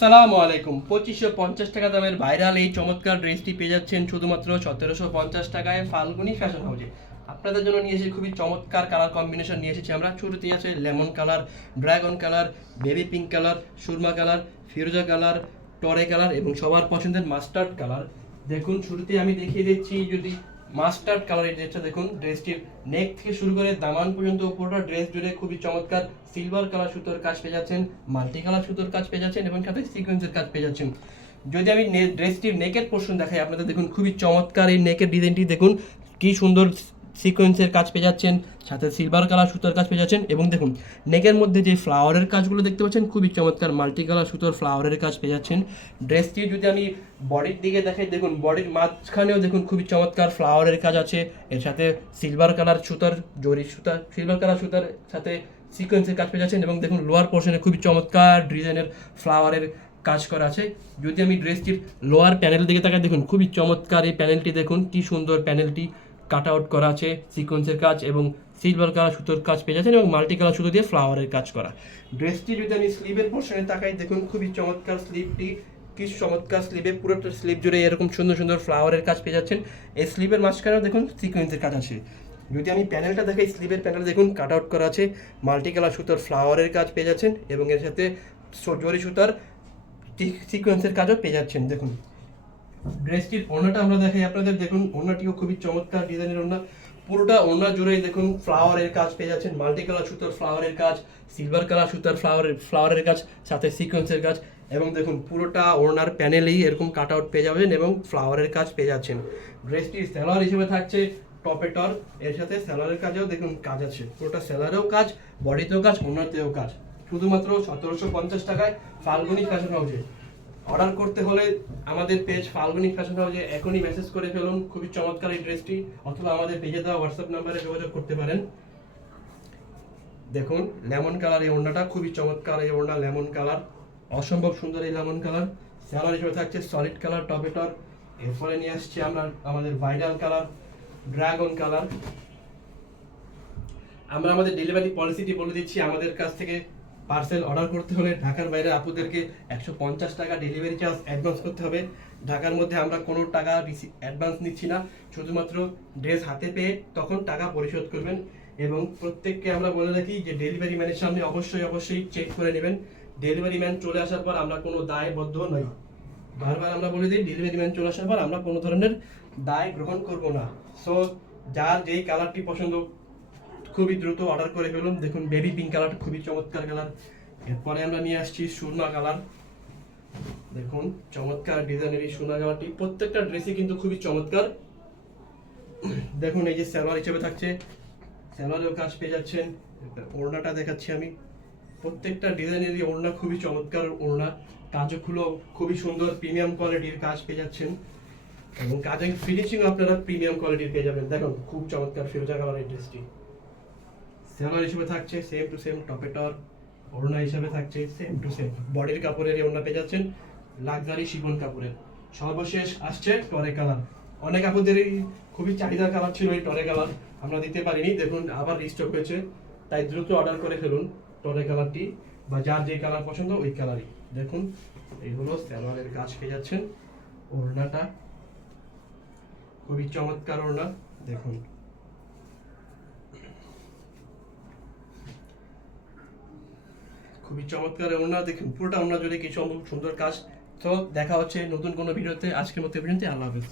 আসসালামু আলাইকুম। 2550 টাকা দামের ভাইরাল এই চমৎকার ড্রেসটি পেয়ে যাচ্ছেন শুধুমাত্র 1750 টাকায় ফাল্গুনি ফ্যাশন হাউসে। আপনাদের জন্য নিয়ে এসেছি খুবই চমৎকার কালার কম্বিনেশন নিয়ে এসেছি আমরা। শুরুতেই আছে lemon colour, dragon colour, baby pink colour, সুরমা কালার, ফিরোজা কালার, টরে কালার এবং সবার পছন্দের মাস্টার্ড কালার। দেখুন শুরুতেই আমি দেখিয়ে দিচ্ছি যদি মাস্টার্ড কালারের ড্রেসটা দেখুন, ড্রেসটির নেক থেকে শুরু করে দামান পর্যন্ত পুরোটা ড্রেস জুড়ে খুবই চমৎকার সিলভার কালার সুতোর কাজ পেয়ে যাচ্ছেন, মাল্টি কালার সুতোর কাজ পেয়ে যাচ্ছেন এবং সাথে সিকোয়েন্সের কাজ পেয়ে যাচ্ছেন। যদি আমি ড্রেসটির নেকের পোর্শন দেখাই আপনাদের, দেখুন খুবই চমৎকার এই নেকের ডিজাইনটি দেখুন, কি সুন্দর সিকোয়েন্সের কাজ পেয়ে যাচ্ছেন, সাথে সিলভার কালার সুতোর কাজ পেয়ে যাচ্ছেন এবং দেখুন নেকের মধ্যে যে ফ্লাওয়ারের কাজগুলো দেখতে পাচ্ছেন খুবই চমৎকার মাল্টি কালার সুতোর ফ্লাওয়ারের কাজ পেয়ে যাচ্ছেন। ড্রেসটি যদি আমি বডির দিকে দেখাই, দেখুন বডির মাঝখানেও দেখুন খুবই চমৎকার ফ্লাওয়ারের কাজ আছে, এর সাথে সিলভার কালার সুতার জরি সুতা, সিলভার কালার সুতার সাথে সিকোয়েন্সের কাজ পেয়ে যাচ্ছেন এবং দেখুন লোয়ার পোর্শনে খুবই চমৎকার ডিজাইনের ফ্লাওয়ারের কাজ করা আছে। যদি আমি ড্রেসটির লোয়ার প্যানেল দিকে তাকাই, দেখুন খুবই চমৎকার এই প্যানেলটি, দেখুন কি সুন্দর প্যানেলটি কাট আউট করা আছে, সিকোয়েন্সের কাজ এবং সিলভার কালার সুতোর কাজ পেয়ে যাচ্ছেন এবং মাল্টি কালার সুতো দিয়ে ফ্লাওয়ারের কাজ করা। ড্রেসটি যদি আমি স্লিভের পোর্শনে তাকাই, দেখুন খুবই চমৎকার স্লিভটি, কি চমৎকার স্লিভে পুরোটা স্লিভ জুড়ে এরকম সুন্দর সুন্দর ফ্লাওয়ারের কাজ পেয়ে যাচ্ছেন। এই স্লিভের মাঝখানেও দেখুন সিকোয়েন্সের কাজ আছে। যদি আমি প্যানেলটা দেখাই, স্লিভের প্যানেল দেখুন কাট আউট করা আছে, মাল্টি কালার সুতোর ফ্লাওয়ারের কাজ পেয়ে যাচ্ছেন এবং এর সাথে জরি সুতার সিকোয়েন্সের কাজও পেয়ে যাচ্ছেন। দেখুন ড্রেসটির ওড়নাটা আমরা দেখাই আপনাদের, দেখুন ওড়নাটিও খুবই চমৎকার ডিজাইনের ওড়না, পুরোটা ওড়না জুড়েই দেখুন ফ্লাওয়ারের কাজ পেয়ে যাচ্ছেন, মাল্টি কালার সুতোর ফ্লাওয়ারের কাজ, সিলভার কালার সুতার ফ্লাওয়ারের কাজ, সাথে সিকোয়েন্সের কাজ এবং দেখুন পুরোটা ওড়নার প্যানেলেই এরকম কাট আউট পেয়ে যাবেন এবং ফ্লাওয়ারের কাজ পেয়ে যাচ্ছেন। ড্রেসটির সালোয়ার হিসেবে থাকছে টপেটর, এর সাথে সালোয়ারের কাজেও দেখুন কাজ আছে, পুরোটা সালোয়ারেও কাজ, বডিতেও কাজ, ওড়নাতেও কাজ, শুধুমাত্র 1750 টাকায় ফাল্গুনি ফ্যাশন হাউসে। অর্ডার করতে হলে আমাদের পেজ ফাল্গুনি ফ্যাশন হাউসে এখনই মেসেজ করে ফেলুন খুবই চমৎকার এই ড্রেসটি, অথবা আমাদের পেজে দেওয়া হোয়াটসঅ্যাপ নাম্বারে যোগাযোগ করতে পারেন। দেখুন লেমন কালার এই ওড়নাটা, খুবই চমৎকার এই ওড়না, লেমন কালার, অসম্ভব সুন্দর এই লেমন কালার। সালোয়ার হিসেবে থাকছে সলিড কালার টপেটর, এরপরে নিয়ে আসছি আমরা আমাদের ভাইরাল কালার ড্রাগন কালার। আমরা আমাদের ডেলিভারি পলিসিটি বলে দিচ্ছি, আমাদের কাছ থেকে পার্সেল অর্ডার করতে হলে ঢাকার বাইরে আপুদেরকে 150 টাকা ডেলিভারি চার্জ অ্যাডভান্স করতে হবে। ঢাকার মধ্যে আমরা কোনো টাকা অ্যাডভান্স নিচ্ছি না, শুধুমাত্র ড্রেস হাতে পেয়ে তখন টাকা পরিশোধ করবেন। এবং প্রত্যেককে আমরা বলে রাখি যে ডেলিভারি ম্যানের সামনে অবশ্যই চেক করে নেবেন। ডেলিভারি ম্যান চলে আসার পর আমরা কোনো দায়বদ্ধ নই, বারবার আমরা বলে দিই ডেলিভারি ম্যান চলে আসার পর আমরা কোনো ধরনের দায় গ্রহণ করব না। সো যার যেই কালারটি পছন্দ খুবই দ্রুত অর্ডার করে ফেলুন। দেখুন বেবি পিঙ্ক কালার, খুবই চমৎকার কালার। এরপরে আমরা নিয়ে আসছি সুরমা কালার, দেখুন চমৎকার ডিজাইনের এই সুরমা কালারটি, প্রত্যেকটা ড্রেসই কিন্তু খুবই চমৎকার। দেখুন এই যে সালোয়ার হিসেবে থাকছে, সালোয়ারেও কাজ পেয়ে যাচ্ছেন। ওড়নাটা দেখাচ্ছি আমি, প্রত্যেকটা ডিজাইনেরই ওড়না খুবই চমৎকার ওড়না, কাজগুলো খুবই সুন্দর প্রিমিয়াম কোয়ালিটির কাজ পেয়ে যাচ্ছেন এবং কাজের ফিনিশিং আপনারা প্রিমিয়াম কোয়ালিটির পেয়ে যাবেন। দেখুন খুব চমৎকার ফিরোজা কালারের ড্রেসটি, সালোয়ার হিসেবে থাকছে সেম টু সেম টপেটর, ওড়না হিসেবে থাকছে সেম টু সেম বডির কাপড়ের ওড়না পেয়ে যাচ্ছেন লাক্সারি শিফন কাপড়ের। সর্বশেষ আসছে টরে কালার, অনেক আপুদেরই খুবই চাহিদার কালার ছিল এই টরে কালার, আমরা দিতে পারিনি, দেখুন আবার রিস্টক হয়েছে, তাই দ্রুত অর্ডার করে ফেলুন টরে কালারটি, বা যার যে কালার পছন্দ ওই কালারই। দেখুন এইগুলো সালোয়ারের কাজ পেয়ে যাচ্ছেন, ওড়নাটা খুবই চমৎকার ওড়না, দেখুন খুবই চমৎকার ওড়না, দেখুন পুরোটা ওড়না জুড়ে কি সুন্দর কাজ। তো দেখা হচ্ছে নতুন কোনো ভিডিওতে, আজকের মতো পর্যন্ত, আল্লাহ হাফেজ।